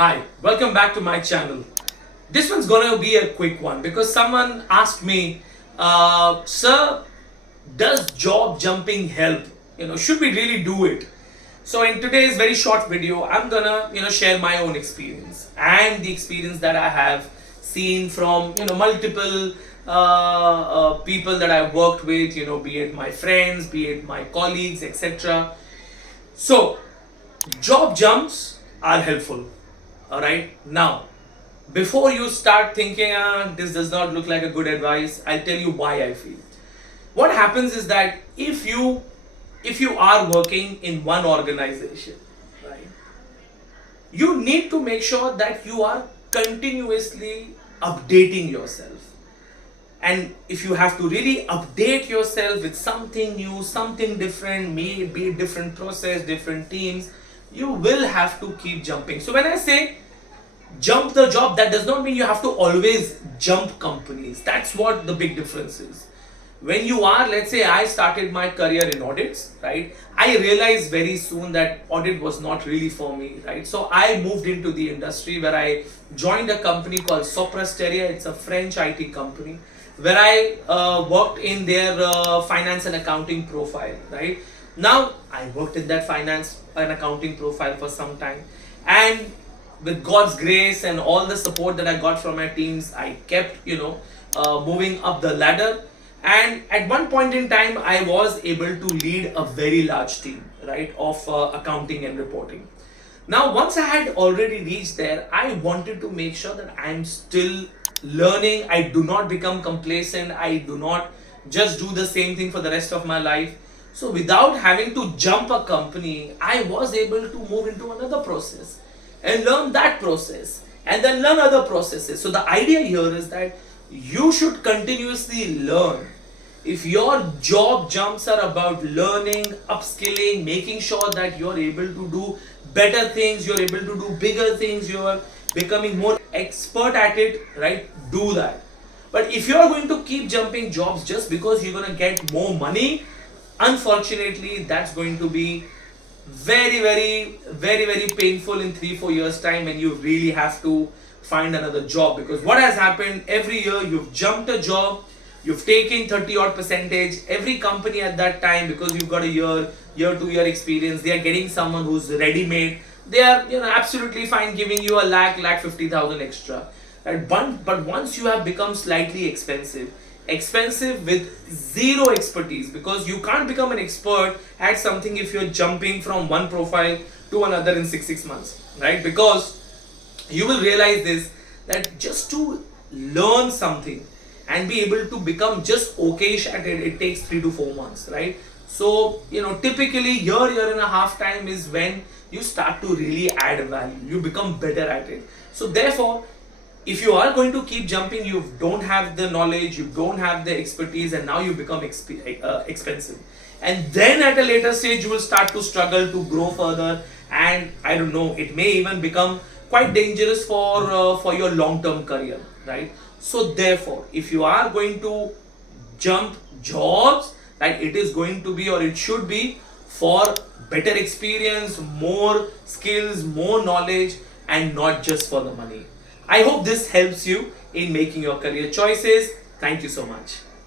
Hi, welcome back to my channel. This one's gonna be a quick one because someone asked me, sir, does job jumping help? Should we really do it? So in today's very short video, I'm gonna share my own experience and the experience that I have seen from multiple people that I've worked with. Be it my friends, be it my colleagues, etc. So job jumps are helpful. All right. Now, before you start thinking, this does not look like a good advice, I'll tell you why I feel. What happens is that if you are working in one organization, right, you need to make sure that you are continuously updating yourself. And if you have to really update yourself with something new, something different, maybe different process, different teams, you will have to keep jumping. So when I say jump the job, that does not mean you have to always jump companies. That's what the big difference is. When you are, let's say I started my career in audits, right? I realized very soon that audit was not really for me, right? So I moved into the industry where I joined a company called Soprasteria. It's a French IT company where I worked in their finance and accounting profile, right? Now I worked in that finance and accounting profile for some time, and with God's grace and all the support that I got from my teams, I kept moving up the ladder. And at one point in time, I was able to lead a very large team, right, of accounting and reporting. Now, once I had already reached there, I wanted to make sure that I'm still learning. I do not become complacent. I do not just do the same thing for the rest of my life. So, without having to jump a company, I was able to move into another process and learn that process and then learn other processes. So, the idea here is that you should continuously learn. If your job jumps are about learning, upskilling, making sure that you're able to do better things, you're able to do bigger things, you're becoming more expert at it, right? Do that. But if you're going to keep jumping jobs just because you're going to get more money, unfortunately, that's going to be very painful in 3-4 years time, and you really have to find another job. Because what has happened, every year you've jumped a job, you've taken 30 odd percentage. Every company at that time, because you've got a year 2 year experience, they are getting someone who's ready made. They are absolutely fine giving you a lakh 50,000 extra, right? But once you have become slightly expensive with zero expertise, because you can't become an expert at something if you're jumping from one profile to another in six months, right? Because you will realize this, that just to learn something and be able to become just okayish at it, it takes 3 to 4 months, right? So typically year and a half time is when you start to really add value, you become better at it. So therefore, if you are going to keep jumping, you don't have the knowledge, you don't have the expertise, and now you become expensive. And then at a later stage, you will start to struggle to grow further, and I don't know, it may even become quite dangerous for your long-term career, right? So therefore, if you are going to jump jobs, right, it is going to be, or it should be, for better experience, more skills, more knowledge, and not just for the money. I hope this helps you in making your career choices. Thank you so much.